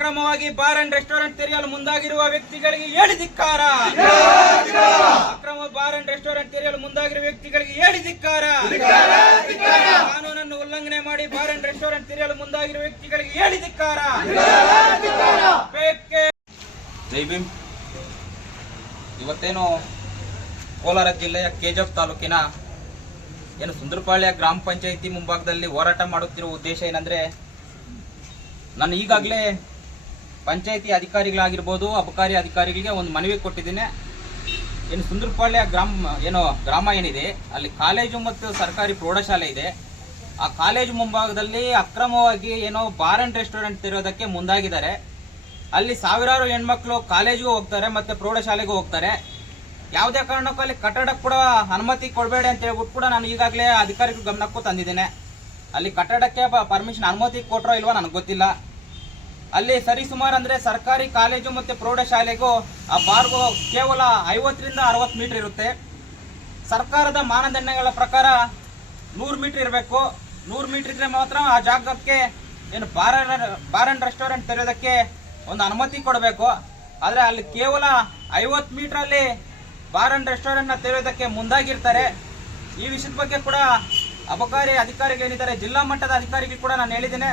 ಅಕ್ರಮವಾಗಿ bar and restaurant ತೆರೆಯಲು ಮುಂದಾಗಿರುವ ವ್ಯಕ್ತಿಗಳಿಗೆ ಹೇಳಿ ಧಿಕ್ಕಾರ ಅಕ್ರಮ ಬಾರ್ ಅಂಡ್ ರೆಸ್ಟೋರೆಂಟ್ ತೆರೆಯಲು ಮುಂದಾಗಿರುವ ವ್ಯಕ್ತಿಗಳಿಗೆ ಹೇಳಿ ಧಿಕ್ಕಾರ ಕಾನೂನನ್ನು ಉಲ್ಲಂಘನೆ ಮಾಡಿ ಬಾರ್ ಅಂಡ್ ರೆಸ್ಟೋರೆಂಟ್ ತೆರೆಯಲು ಮುಂದಾಗಿರುವ ವ್ಯಕ್ತಿಗಳಿಗೆ ಹೇಳಿ ಧಿಕ್ಕಾರ ಇವತ್ತೇನು ಕೋಲಾರ ಜಿಲ್ಲೆಯ ಕೆಜಪ್ ತಾಲೂಕಿನ ಏನು ಸುಂದರಪಾಳ್ಯ ಗ್ರಾಮ ಪಂಚಾಯಿತಿ ಮುಂಭಾಗದಲ್ಲಿ ಹೋರಾಟ ಮಾಡುತ್ತಿರುವ ಉದ್ದೇಶ ಏನಂದ್ರೆ, ನಾನು ಈಗಾಗಲೇ ಪಂಚಾಯಿತಿ ಅಧಿಕಾರಿಗಳಾಗಿರ್ಬೋದು, ಅಬಕಾರಿ ಅಧಿಕಾರಿಗಳಿಗೆ ಒಂದು ಮನವಿ ಕೊಟ್ಟಿದ್ದೀನಿ. ಏನು ಸುಂದರಪಾಳ್ಯ ಗ್ರಾಮ, ಏನು ಗ್ರಾಮ ಏನಿದೆ, ಅಲ್ಲಿ ಕಾಲೇಜು ಮತ್ತು ಸರ್ಕಾರಿ ಪ್ರೌಢಶಾಲೆ ಇದೆ. ಆ ಕಾಲೇಜು ಮುಂಭಾಗದಲ್ಲಿ ಅಕ್ರಮವಾಗಿ ಏನೋ ಬಾರ್ ಅಂಡ್ ರೆಸ್ಟೋರೆಂಟ್ ತೆರೆಯೋದಕ್ಕೆ ಮುಂದಾಗಿದ್ದಾರೆ. ಅಲ್ಲಿ ಸಾವಿರಾರು ಹೆಣ್ಮಕ್ಳು ಕಾಲೇಜಿಗೂ ಹೋಗ್ತಾರೆ ಮತ್ತೆ ಪ್ರೌಢಶಾಲೆಗೂ ಹೋಗ್ತಾರೆ. ಯಾವುದೇ ಕಾರಣಕ್ಕೂ ಅಲ್ಲಿ ಕಟ್ಟಡಕ್ಕೆ ಕೂಡ ಅನುಮತಿ ಕೊಡಬೇಡಿ ಅಂತ ಹೇಳ್ಬಿಟ್ಟು ಕೂಡ ನಾನು ಈಗಾಗಲೇ ಅಧಿಕಾರಿಗಳು ಗಮನಕ್ಕೂ ತಂದಿದ್ದೇನೆ. ಅಲ್ಲಿ ಕಟ್ಟಡಕ್ಕೆ ಪರ್ಮಿಷನ್ ಅನುಮತಿ ಕೊಟ್ಟರೋ ಇಲ್ವೋ ನನಗೆ ಗೊತ್ತಿಲ್ಲ. ಅಲ್ಲಿ ಸರಿ ಸುಮಾರು ಅಂದ್ರೆ ಸರ್ಕಾರಿ ಕಾಲೇಜು ಮತ್ತೆ ಪ್ರೌಢಶಾಲೆಗೂ ಆ ಬಾರ್ಗು ಕೇವಲ ಐವತ್ತರಿಂದ ಅರವತ್ತು ಮೀಟರ್ ಇರುತ್ತೆ. ಸರ್ಕಾರದ ಮಾನದಂಡಗಳ ಪ್ರಕಾರ ನೂರು ಮೀಟರ್ ಇರಬೇಕು. ನೂರು ಮೀಟ್ರ್ ಇದ್ರೆ ಮಾತ್ರ ಆ ಜಾಗಕ್ಕೆ ಏನು ಬಾರ, ಬಾರ್ ಅಂಡ್ ರೆಸ್ಟೋರೆಂಟ್ ತೆರೆಯೋದಕ್ಕೆ ಒಂದು ಅನುಮತಿ ಕೊಡಬೇಕು. ಆದರೆ ಅಲ್ಲಿ ಕೇವಲ ಐವತ್ತು ಮೀಟ್ರಲ್ಲಿ ಬಾರ್ ಅಂಡ್ ರೆಸ್ಟೋರೆಂಟ್ನ ತೆರೆಯೋದಕ್ಕೆ ಮುಂದಾಗಿರ್ತಾರೆ. ಈ ವಿಷಯದ ಬಗ್ಗೆ ಕೂಡ ಅಬಕಾರಿ ಅಧಿಕಾರಿಗಳು ಏನಿದ್ದಾರೆ ಜಿಲ್ಲಾ ಮಟ್ಟದ ಅಧಿಕಾರಿಗಳು ಕೂಡ ನಾನು ಹೇಳಿದ್ದೇನೆ.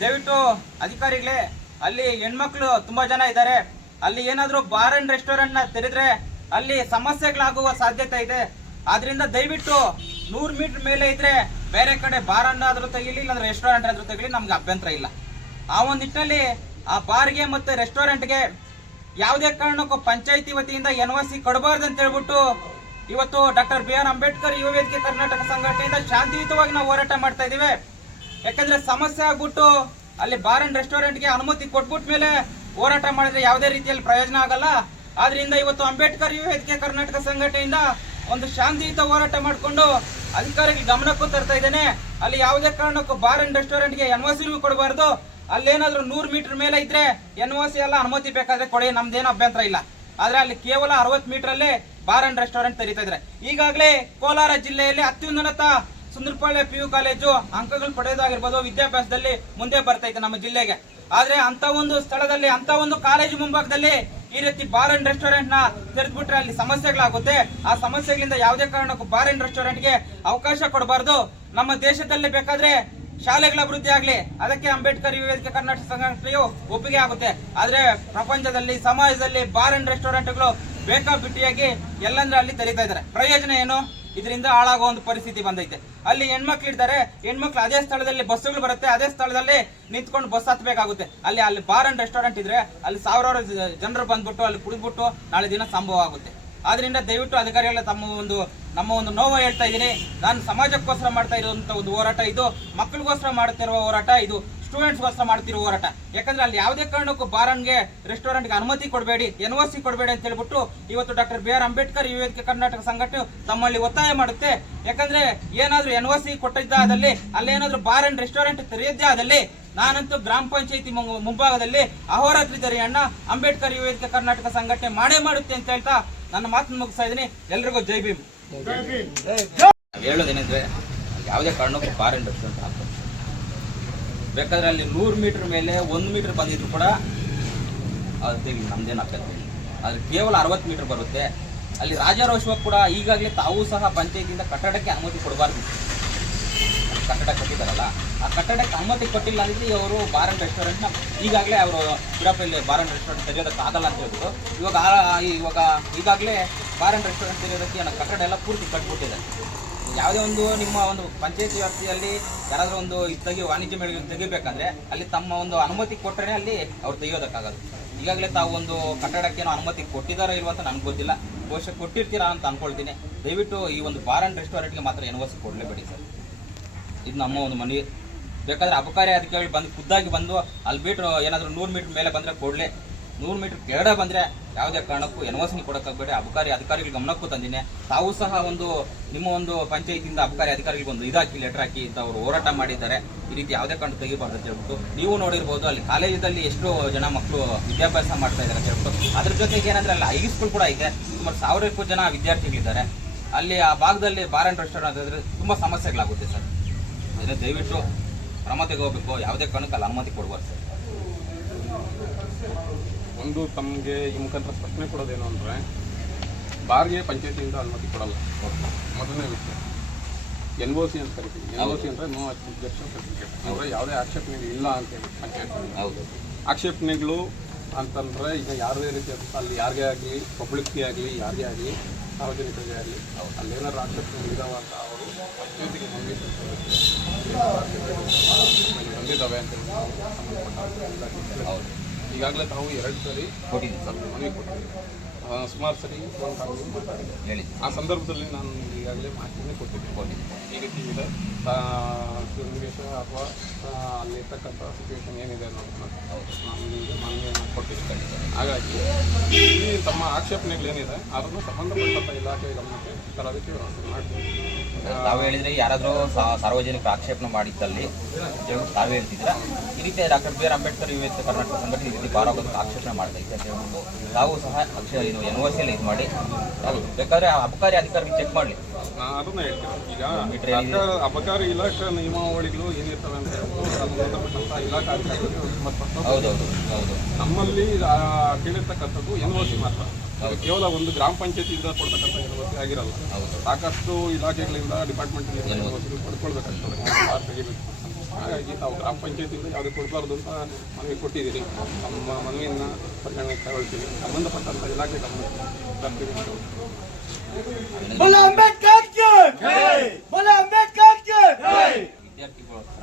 ದಯವಿಟ್ಟು ಅಧಿಕಾರಿಗಳೇ, ಅಲ್ಲಿ ಹೆಣ್ಮಕ್ಳು ತುಂಬಾ ಜನ ಇದ್ದಾರೆ. ಅಲ್ಲಿ ಏನಾದರೂ ಬಾರ್ ಅಂಡ್ ರೆಸ್ಟೋರೆಂಟ್ನ ತೆರೆದ್ರೆ ಅಲ್ಲಿ ಸಮಸ್ಯೆಗಳಾಗುವ ಸಾಧ್ಯತೆ ಇದೆ. ಆದ್ರಿಂದ ದಯವಿಟ್ಟು ನೂರು ಮೀಟರ್ ಮೇಲೆ ಇದ್ರೆ ಬೇರೆ ಕಡೆ ಬಾರ್ ಆದ್ರೂ ತೆಗಿಲಿ, ಇಲ್ಲಾಂದ್ರೆ ರೆಸ್ಟೋರೆಂಟ್ ಆದ್ರೂ ತೆಗಿಲಿ, ನಮ್ಗೆ ಅಭ್ಯಂತರ ಇಲ್ಲ. ಆ ಒಂದು ನಿಟ್ಟಿನಲ್ಲಿ ಆ ಬಾರ್ಗೆ ಮತ್ತೆ ರೆಸ್ಟೋರೆಂಟ್ಗೆ ಯಾವುದೇ ಕಾರಣಕ್ಕೂ ಪಂಚಾಯಿತಿ ವತಿಯಿಂದ ಎನ್ ಒ ಸಿ ಕೊಡಬಾರ್ದು ಅಂತ ಹೇಳ್ಬಿಟ್ಟು ಇವತ್ತು ಡಾಕ್ಟರ್ ಬಿ ಆರ್ ಅಂಬೇಡ್ಕರ್ ಯುವ ವೇದಿಕೆ ಕರ್ನಾಟಕ ಸಂಘಟನೆಯಿಂದ ಶಾಂತಿಯುತವಾಗಿ ನಾವು ಹೋರಾಟ ಮಾಡ್ತಾ ಇದ್ದೀವಿ. ಯಾಕಂದ್ರೆ ಸಮಸ್ಯೆ ಆಗ್ಬಿಟ್ಟು ಅಲ್ಲಿ ಬಾರ್ ಅಂಡ್ ರೆಸ್ಟೋರೆಂಟ್ಗೆ ಅನುಮತಿ ಕೊಟ್ಬಿಟ್ಟ ಮೇಲೆ ಹೋರಾಟ ಮಾಡಿದ್ರೆ ಯಾವುದೇ ರೀತಿಯಲ್ಲಿ ಪ್ರಯೋಜನ ಆಗಲ್ಲ. ಆದ್ರಿಂದ ಇವತ್ತು ಅಂಬೇಡ್ಕರ್ ಯುವ ವೇದಿಕೆ ಕರ್ನಾಟಕ ಸಂಘಟನೆಯಿಂದ ಒಂದು ಶಾಂತಿಯುತ ಹೋರಾಟ ಮಾಡಿಕೊಂಡು ಅಧಿಕಾರಿಗಳ ಗಮನಕ್ಕೂ ತರ್ತಾ ಇದ್ದೇನೆ. ಅಲ್ಲಿ ಯಾವುದೇ ಕಾರಣಕ್ಕೂ ಬಾರ್ ಅಂಡ್ ರೆಸ್ಟೋರೆಂಟ್ಗೆ ಎನ್ ಒ ಸಿನೂ ಕೊಡಬಾರ್ದು. ಅಲ್ಲೇನಾದ್ರೂ ನೂರು ಮೀಟರ್ ಮೇಲೆ ಇದ್ರೆ ಸಿ ಎಲ್ಲ ಅನುಮತಿ ಬೇಕಾದ್ರೆ ಕೊಡಿ, ನಮ್ದೇನು ಅಭ್ಯಂತರ ಇಲ್ಲ. ಆದ್ರೆ ಅಲ್ಲಿ ಕೇವಲ ಅರವತ್ತು ಮೀಟರ್ ಬಾರ್ ಅಂಡ್ ರೆಸ್ಟೋರೆಂಟ್ ತೆರೀತಾ ಇದ್ದಾರೆ. ಈಗಾಗಲೇ ಕೋಲಾರ ಜಿಲ್ಲೆಯಲ್ಲಿ ಅತ್ಯುನ್ನತ ಸುಂದರಪಾಳ್ಯ ಪಿ ಯು ಕಾಲೇಜು ಅಂಕಗಳು ಪಡೆಯೋದಾಗಿರ್ಬೋದು ವಿದ್ಯಾಭ್ಯಾಸದಲ್ಲಿ ಮುಂದೆ ಬರ್ತೈತೆ ನಮ್ಮ ಜಿಲ್ಲೆಗೆ. ಆದ್ರೆ ಅಂತ ಒಂದು ಸ್ಥಳದಲ್ಲಿ ಅಂತ ಒಂದು ಕಾಲೇಜು ಮುಂಭಾಗದಲ್ಲಿ ಈ ರೀತಿ ಬಾರ್ ಅಂಡ್ ರೆಸ್ಟೋರೆಂಟ್ನ ತೆರೆದ್ಬಿಟ್ರೆ ಅಲ್ಲಿ ಸಮಸ್ಯೆಗಳಾಗುತ್ತೆ. ಆ ಸಮಸ್ಯೆಗಳಿಂದ ಯಾವುದೇ ಕಾರಣಕ್ಕೂ ಬಾರ್ ಅಂಡ್ ರೆಸ್ಟೋರೆಂಟ್ಗೆ ಅವಕಾಶ ಕೊಡಬಾರ್ದು. ನಮ್ಮ ದೇಶದಲ್ಲಿ ಬೇಕಾದ್ರೆ ಶಾಲೆಗಳ ಅಭಿವೃದ್ಧಿ ಆಗ್ಲಿ, ಅದಕ್ಕೆ ಅಂಬೇಡ್ಕರ್ ವೇದಿಕೆ ಕರ್ನಾಟಕ ಸಂಘಟನೆಯು ಒಪ್ಪಿಗೆ ಆಗುತ್ತೆ. ಆದ್ರೆ ಪ್ರಪಂಚದಲ್ಲಿ, ಸಮಾಜದಲ್ಲಿ ಬಾರ್ ಅಂಡ್ ರೆಸ್ಟೋರೆಂಟ್ಗಳು ಬೇಕಾಬಿಟ್ಟಿಯಾಗಿ ಎಲ್ಲಂದ್ರೆ ಅಲ್ಲಿ ತೆರೀತಾ ಇದ್ದಾರೆ. ಪ್ರಯೋಜನ ಏನು? ಇದರಿಂದ ಹಾಳಾಗೋ ಒಂದು ಪರಿಸ್ಥಿತಿ ಬಂದೈತೆ. ಅಲ್ಲಿ ಹೆಣ್ಮಕ್ಳು ಇರ್ತಾರೆ ಹೆಣ್ಮಕ್ಳು ಅದೇ ಸ್ಥಳದಲ್ಲಿ ಬಸ್ಸುಗಳು ಬರುತ್ತೆ, ಅದೇ ಸ್ಥಳದಲ್ಲಿ ನಿಂತ್ಕೊಂಡು ಬಸ್ ಹತ್ತಬೇಕಾಗುತ್ತೆ. ಅಲ್ಲಿ ಅಲ್ಲಿ ಬಾರ್ ಅಂಡ್ ರೆಸ್ಟೋರೆಂಟ್ ಇದ್ರೆ ಅಲ್ಲಿ ಸಾವಿರಾರು ಜನರು ಬಂದ್ಬಿಟ್ಟು ಅಲ್ಲಿ ಕುಡಿದ್ಬಿಟ್ಟು ನಾಳೆ ದಿನ ಸಂಭವ ಆಗುತ್ತೆ ಆದ್ರಿಂದ ದಯವಿಟ್ಟು ಅಧಿಕಾರಿಗಳ ತಮ್ಮ ಒಂದು, ನಮ್ಮ ಒಂದು ನೋವು ಹೇಳ್ತಾ ಇದ್ದೀನಿ. ನಾನು ಸಮಾಜಕ್ಕೋಸ್ಕರ ಮಾಡ್ತಾ ಇರುವಂತ ಒಂದು ಹೋರಾಟ ಇದು, ಮಕ್ಕಳಿಗೋಸ್ಕರ ಮಾಡ್ತಿರುವ ಹೋರಾಟ ಇದು. ಸ್ಟೂಡೆಂಟ್ಸ್ಗೋಸ್ಕರ ಮಾಡ್ತಿರೋ ಹೋರಾಟ. ಯಾಕಂದ್ರೆ ಅಲ್ಲಿ ಯಾವುದೇ ಕಾರಣಕ್ಕೂ ಬಾರನ್ಗೆ ರೆಸ್ಟೋರೆಂಟ್ಗೆ ಅನುಮತಿ ಕೊಡಬೇಡಿ ಎನ್ ಓ ಸಿ ಕೊಡಬೇಡಿ ಅಂತ ಹೇಳ್ಬಿಟ್ಟು ಇವತ್ತು ಡಾಕ್ಟರ್ ಬಿ ಆರ್ ಅಂಬೇಡ್ಕರ್ ಯುವಕ ಕರ್ನಾಟಕ ಸಂಘಟನೆ ತಮ್ಮಲ್ಲಿ ಒತ್ತಾಯ ಮಾಡುತ್ತೆ. ಯಾಕಂದ್ರೆ ಏನಾದ್ರೂ ಎನ್ ಓ ಸಿ ಕೊಟ್ಟಿದ್ದಾದಲ್ಲಿ ಅಲ್ಲೇನಾದ್ರೂ ಬಾರ್ ಅಂಡ್ ರೆಸ್ಟೋರೆಂಟ್ ತೆರೆಯದ್ದೇ ಆದಲ್ಲಿ ನಾನಂತೂ ಗ್ರಾಮ ಪಂಚಾಯತಿ ಮುಂಭಾಗದಲ್ಲಿ ಅಹೋರಾತ್ರಿ ಅಣ್ಣ ಅಂಬೇಡ್ಕರ್ ಯುವಕ ಕರ್ನಾಟಕ ಸಂಘಟನೆ ಮಾಡೇ ಮಾಡುತ್ತೆ ಅಂತ ಹೇಳ್ತಾ ನನ್ನ ಮಾತನ್ನು ಮುಗಿಸ್ತಾ ಇದ್ದೀನಿ. ಎಲ್ರಿಗೂ ಜೈ ಭೀಮ್. ನಾವ್ ಹೇಳೋದೇನೆಂದ್ರೆ ಯಾವುದೇ ಕಾರಣಕ್ಕೂ ಬಾರ್ ಅಂಡ್ ರೆಸ್ಟೋರೆಂಟ್ ಹಾಕ್ಬೇಕು ಬೇಕಾದ್ರೆ ಅಲ್ಲಿ ನೂರು ಮೀಟರ್ ಮೇಲೆ ಒಂದು ಮೀಟರ್ ಬಂದಿದ್ರು ಕೂಡ ಅದು ತೆಗಿ ನಮ್ದೇನು ಆಗ್ತದೆ ಆದರೆ ಕೇವಲ ಅರವತ್ತು ಮೀಟರ್ ಬರುತ್ತೆ. ಅಲ್ಲಿ ರಾಜಾರೋಷವ ಕೂಡ ಈಗಾಗಲೇ ತಾವು ಸಹ ಪಂಚಾಯತಿಯಿಂದ ಕಟ್ಟಡಕ್ಕೆ ಅನುಮತಿ ಕೊಡಬಾರ್ದು. ಕಟ್ಟಡ ಕೊಟ್ಟಿದ್ದಾರಲ್ಲ ಆ ಕಟ್ಟಡಕ್ಕೆ ಅನುಮತಿ ಕೊಟ್ಟಿಲ್ಲ ಅಂದ್ರೆ ಇವರು ಬಾರ್ ಅಂಡ್ ರೆಸ್ಟೋರೆಂಟ್ನ, ಈಗಾಗಲೇ ಅವರು ಬಿಡಪ್ಪ ಬಾರನ್ ರೆಸ್ಟೋರೆಂಟ್ ತೆರೆಯೋದಕ್ಕೆ ಆಗಲ್ಲ ಅಂತ ಹೇಳ್ಬಿಟ್ಟು, ಇವಾಗ ಇವಾಗ ಈಗಾಗಲೇ ಬಾರ್ ಅಂಡ್ ರೆಸ್ಟೋರೆಂಟ್ ತೆರೆಯೋದಕ್ಕೆ ಏನೋ ಕಟ್ಟಡ ಎಲ್ಲ ಪೂರ್ತಿ ಕಟ್ಬಿಟ್ಟಿದ್ದಾರೆ ಯಾವುದೇ ಒಂದು ನಿಮ್ಮ ಒಂದು ಪಂಚಾಯತಿ ವ್ಯಾಪ್ತಿಯಲ್ಲಿ ಯಾರಾದರೂ ಒಂದು ತೆಗಿ, ವಾಣಿಜ್ಯ ಮೇಳ ತೆಗಿಬೇಕಂದ್ರೆ ಅಲ್ಲಿ ತಮ್ಮ ಒಂದು ಅನುಮತಿ ಕೊಟ್ಟರೆ ಅಲ್ಲಿ ಅವ್ರು ತೆಗಿಯೋದಕ್ಕಾಗದು. ಈಗಾಗಲೇ ತಾವು ಒಂದು ಕಟ್ಟಡಕ್ಕೇನೋ ಅನುಮತಿ ಕೊಟ್ಟಿದ್ದಾರೋ ಇಲ್ವ ಅಂತ ನನಗೆ ಗೊತ್ತಿಲ್ಲ. ಬಹುಶಃ ಕೊಟ್ಟಿರ್ತೀರಾ ಅಂತ ಅನ್ಕೊಳ್ತೀನಿ. ದಯವಿಟ್ಟು ಈ ಒಂದು ಬಾರ್ ಅಂಡ್ ರೆಸ್ಟೋರೆಂಟ್ಗೆ ಮಾತ್ರ ಎನ್ವಸಿ ಕೊಡಲೇಬೇಡಿ ಸರ್. ಇದು ನಮ್ಮ ಒಂದು ಮನೆ. ಬೇಕಾದ್ರೆ ಅಬಕಾರಿ ಅಧಿಕಾರಿಗಳು ಬಂದು ಖುದ್ದಾಗಿ ಬಂದು ಅಲ್ಲಿ ಬಿಟ್ಟು ಏನಾದರೂ ನೂರು ಮೀಟರ್ ಮೇಲೆ ಬಂದರೆ ಕೊಡಲಿ. ನೂರು ಮೀಟರ್ ಕೆಳಗಡೆ ಬಂದರೆ ಯಾವುದೇ ಕಾರಣಕ್ಕೂ ಎನ್ವಸಿನಿ ಕೊಡೋಕ್ಕಾಗಬೇಡಿ. ಅಬಕಾರಿ ಅಧಿಕಾರಿಗಳ ಗಮನಕ್ಕೂ ತಂದಿನಿ. ತಾವು ಸಹ ಒಂದು ನಿಮ್ಮ ಒಂದು ಪಂಚಾಯತಿಯಿಂದ ಅಬಕಾರಿ ಅಧಿಕಾರಿಗಳಿಗೆ ಒಂದು ಇದಾಕಿ ಲೆಟರ್ ಹಾಕಿ ಅಂತ ಅವರು ಹೋರಾಟ ಮಾಡಿದ್ದಾರೆ. ಈ ರೀತಿ ಯಾವುದೇ ಕಾರಣ ತೆಗಿಬಾರ್ದು ಅಂತ ಹೇಳ್ಬಿಟ್ಟು ನೀವು ನೋಡಿರ್ಬೋದು, ಅಲ್ಲಿ ಕಾಲೇಜಲ್ಲಿ ಎಷ್ಟು ಜನ ಮಕ್ಕಳು ವಿದ್ಯಾಭ್ಯಾಸ ಮಾಡ್ತಾ ಇದ್ದಾರೆ ಅಂತ ಹೇಳ್ಬಿಟ್ಟು. ಅದ್ರ ಜೊತೆಗೆ ಏನಂದ್ರೆ ಅಲ್ಲಿ ಹೈ ಸ್ಕೂಲ್ ಕೂಡ ಇದೆ. ಸುಮಾರು ಸಾವಿರಕ್ಕೂ ಜನ ವಿದ್ಯಾರ್ಥಿಗಳಿದ್ದಾರೆ. ಅಲ್ಲಿ ಆ ಭಾಗದಲ್ಲಿ ಬಾರ್ ಅಂಡ್ ರೆಸ್ಟೋರೆಂಟ್ ಆದರೆ ತುಂಬ ಸಮಸ್ಯೆಗಳಾಗುತ್ತೆ ಸರ್. ಅದನ್ನು ದಯವಿಟ್ಟು ಕ್ರಮ ತೆಗೋಬೇಕು ಯಾವುದೇ ಕಾರಣಕ್ಕೆ ಅಲ್ಲಿ ಅನುಮತಿ ಕೊಡಬಾರ್ದು ಸರ್. ಒಂದು ತಮಗೆ ಈ ಮುಖಾಂತರ ಪ್ರಶ್ನೆ ಕೊಡೋದೇನು ಅಂದರೆ ಬಾರ್ಗೆ ಪಂಚಾಯತಿಯಿಂದ ಅನುಮತಿ ಕೊಡಲ್ಲ. ಮೊದಲನೇ ವಿಷಯ. ಎನ್ ಒ ಸಿ ಅಂತ ಕರಿತೀವಿ. ಎನ್ ಒ ಸಿ ಅಂದರೆ ನೋ ಅಬ್ಜೆಕ್ಷನ್ ಸರ್ಟಿಫಿಕೇಟ್ ಅಂದರೆ ಯಾವುದೇ ಆಕ್ಷೇಪಣೆಗಳು ಇಲ್ಲ ಅಂತೇಳಿ ಪಂಚಾಯತ್ ಹೌದು. ಆಕ್ಷೇಪಣೆಗಳು ಅಂತಂದರೆ ಈಗ ಯಾವುದೇ ರೀತಿ ಅಲ್ಲಿ ಯಾರಿಗೇ ಆಗಲಿ ಪಬ್ಲಿಕ್ಗೆ ಆಗಲಿ ಯಾರಿಗೇ ಆಗಲಿ ಸಾರ್ವಜನಿಕರಿಗೆ ಆಗಲಿ ಅಲ್ಲಿ ಏನಾದ್ರು ಆಕ್ಷೇಪಣೆ ಇದಾವ ಅಂತ ಅವರು ಪಂಚಾಯತಿಗೆ ಬಂದಿದ್ದಾವೆ ಅಂತೇಳಿ ಹೇಳಿ ಸಂಬಂಧಪಟ್ಟ ಈಗಾಗಲೇ ತಾವು ಎರಡು ಸರಿ ಕೊಟ್ಟಿದ್ದೀನಿ ಸರ್. ಮನವಿ ಕೊಟ್ಟಿದ್ದೀವಿ. ಸುಮಾರು ಸರಿ ಹೇಳಿದ್ದೀನಿ ಆ ಸಂದರ್ಭದಲ್ಲಿ ನಾನು ಈಗಾಗಲೇ ಮಾಹಿತಿಯನ್ನು ಕೊಟ್ಟಿದ್ದೆ. ಕೊಟ್ಟಿದ್ದೀನಿ ಈ ರೀತಿ ಇದೆ ಸನ್ನಿವೇಶ ಅಥವಾ ಅಲ್ಲಿರ್ತಕ್ಕಂಥ ಸಿಚುವೇಶನ್ ಏನಿದೆ ಅನ್ನೋದನ್ನ ಹೌದು ನಾನು ನಿಮಗೆ ಮಾನ್ಯ ಕೊಟ್ಟಿದ್ದೀನಿ ಹಾಗಾಗಿ ಇಲ್ಲಿ ತಮ್ಮ ಆಕ್ಷೇಪಣೆಗಳೇನಿದೆ ಅದನ್ನು ಸಂಬಂಧಪಟ್ಟಂಥ ಇಲಾಖೆ ಗಮನಕ್ಕೆ ತರೋದಕ್ಕೆ ವ್ಯವಸ್ಥೆ ಮಾಡ್ತೀವಿ ತಾವು ಹೇಳಿದ್ರೆ ಯಾರಾದರೂ ಸಾರ್ವಜನಿಕ ಆಕ್ಷೇಪಣೆ ಮಾಡಿದ್ದಲ್ಲಿ ತಾವೇ ಹೇಳ್ತಿದ್ದೀರಾ? ಈ ರೀತಿ ಡಾಕ್ಟರ್ ಬಿ ಆರ್ ಅಂಬೇಡ್ಕರ್ ಯುವ ಕರ್ನಾಟಕ ಸಂಘಟನೆ ಈ ರೀತಿ ಬಾರ್ ಆಗೋದಕ್ಕೆ ಆಕ್ಷೇಪಣೆ ಮಾಡ್ತೈತೆ ಅಂತ ಹೇಳ್ಬಿಟ್ಟು ತಾವು ಸಹ ಅಕ್ಷರ ಇದು ಎನ್ ಒ ಸಿಯಲ್ಲಿ ಇದು ಮಾಡಿ. ಬೇಕಾದ್ರೆ ಆ ಅಬಕಾರಿ ಅಧಿಕಾರಿಗೆ ಚೆಕ್ ಮಾಡಲಿ. ನಾನು ಅದನ್ನ ಹೇಳ್ತೀನಿ. ಈಗ ಮೀಟ್ರ್ ಏನಿದೆ? ಸರ್ಕಾರ ಅಬಕಾರಿ ಇಲಾಖೆ ನಿಯಮಾವಳಿಗಳು ಏನಿರ್ತವೆ ಅಂತ ಹೇಳ್ಬಿಟ್ಟು ಸಂಬಂಧಪಟ್ಟಂಥ ಇಲಾಖಾ ಅಧಿಕಾರಿಗಳಿಗೆ ಸಂಬಂಧಪಟ್ಟ ಹೌದೌದು ಹೌದು ನಮ್ಮಲ್ಲಿ ಆ, ಕೇಳಿರ್ತಕ್ಕಂಥದ್ದು ಎನ್ ಒ ಸಿ ಮಾತ್ರ. ಕೇವಲ ಒಂದು ಗ್ರಾಮ ಪಂಚಾಯತಿಯಿಂದ ಕೊಡ್ತಕ್ಕಂಥ ಎನ್ ಸಿ ಆಗಿರಲ್ಲ. ಹೌದು. ಸಾಕಷ್ಟು ಇಲಾಖೆಗಳಿಂದ ಡಿಪಾರ್ಟ್ಮೆಂಟ್ಗಳಿಂದ ಎನ್ ಒ ಸಿ ಪಡ್ಕೊಳ್ಬೇಕಾಗ್ತದೆ. ತೆಗಿಬೇಕು. ಹಾಗಾಗಿ ತಾವು ಗ್ರಾಮ ಪಂಚಾಯತಿಯಿಂದ ಯಾವುದೇ ಕೊಡಬಾರ್ದು ಅಂತ ಮನವಿ ಕೊಟ್ಟಿದ್ದೀರಿ. ನಮ್ಮ ಮನವಿಯನ್ನು ಪರಿಗಣನೆ ತಗೊಳ್ತೀವಿ. ಸಂಬಂಧಪಟ್ಟಂಥ ಇಲಾಖೆ ಗಮನ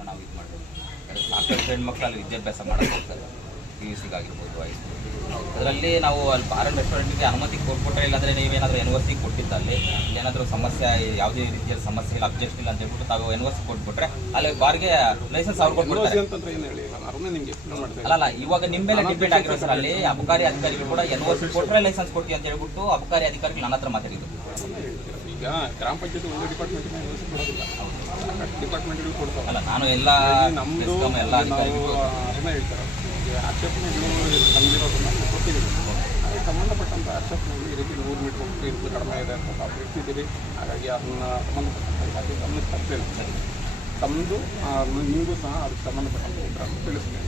ನಾವು ಇದು ಮಾಡಬೇಕು ಹೆಣ್ಮಕ್ಳಲ್ಲಿ ವಿದ್ಯಾಭ್ಯಾಸ ಮಾಡೋದು ಪಿ ಯು ಸಿಗಾಗಿರ್ಬೋದು ಹೈಸ್ಕೂಲ್ ಅದರಲ್ಲಿ ನಾವು ಅಲ್ಲಿ ಬಾರ್ ಆ್ಯಂಡ್ ರೆಸ್ಟೋರೆಂಟ್ಗೆ ಅನುಮತಿ ಕೊಟ್ಬಿಟ್ರೆ ಇಲ್ಲಾಂದರೆ ನೀವೇನಾದರೂ ಎನ್ ಒ ಸಿ ಕೊಟ್ಟಿದ್ದಲ್ಲಿ ಏನಾದರೂ ಸಮಸ್ಯೆ ಯಾವುದೇ ರೀತಿಯ ಸಮಸ್ಯೆ ಇಲ್ಲ ಅಬ್ಜೆಕ್ಷನ್ ಇಲ್ಲ ಅಂತ ಹೇಳ್ಬಿಟ್ಟು ತಾವು ಎನ್ ಒ ಸಿ ಕೊಟ್ಬಿಟ್ರೆ ಅಲ್ಲಿ ಬಾರ್ಗೆ ಲೈಸೆನ್ಸ್ ಅವ್ರು ಕೊಟ್ಬಿಡ್ತಾರೆ. ಅಲ್ಲಲ್ಲ ಇವಾಗ ನಿಮ್ಮ ಮೇಲೆ ಡಿಪೆಂಡ್ ಆಗಿರೋ ಸರ್ ಅಲ್ಲಿ ಅಬಕಾರಿ ಅಧಿಕಾರಿಗಳು ಕೂಡ ಎನ್ ಒ ಸಿ ಕೊಟ್ಟರೆ ಲೈಸೆನ್ಸ್ ಕೊಡ್ತೀವಿ ಅಂತ ಹೇಳ್ಬಿಟ್ಟು ಅಬಕಾರಿ ಅಧಿಕಾರಿಗಳು ನನ್ನ ಹತ್ರ ಮಾತಾಡಿದ್ರು. ಈಗ ಗ್ರಾಮ ಪಂಚಾಯತ್ ಒಂದು ಡಿಪಾರ್ಟ್ಮೆಂಟ್ ಕೊಡೋದಿಲ್ಲ. ಡಿಪಾರ್ಟ್ಮೆಂಟ್ಗಳು ಅಲ್ಲ ನಾನು ಎಲ್ಲ ನಮ್ಮದು ಎಲ್ಲ ಅಧಿಕಾರಿಗಳು ಹೇಳ್ತಾರೆ. ತಂದಿರೋದನ್ನ ನಾವು ಕೊಟ್ಟಿದ್ದೀವಿ ಅದಕ್ಕೆ ಸಂಬಂಧಪಟ್ಟಂಥ ಆಕ್ಷೇಪಣೆಯಲ್ಲಿ ಈ ರೀತಿ ನೂರು ಮೀಟರ್ ಹೋಗ್ಬಿಟ್ಟು ಇದು ಕಡಿಮೆ ಇದೆ ಅಂತ ತಾವು ಹೇಳ್ತಿದ್ದೀರಿ ಹಾಗಾಗಿ ಅದನ್ನ ಸಂಬಂಧಪಟ್ಟಂಥ ಹಾಗೆ ಗಮನಕ್ಕೆ ತರ್ತೇನೆ ತಮ್ಮದು ನಿಮಗೂ ಸಹ ಅದಕ್ಕೆ ಸಂಬಂಧಪಟ್ಟಂಥ ಉತ್ತರವನ್ನು ತಿಳಿಸ್ತೇನೆ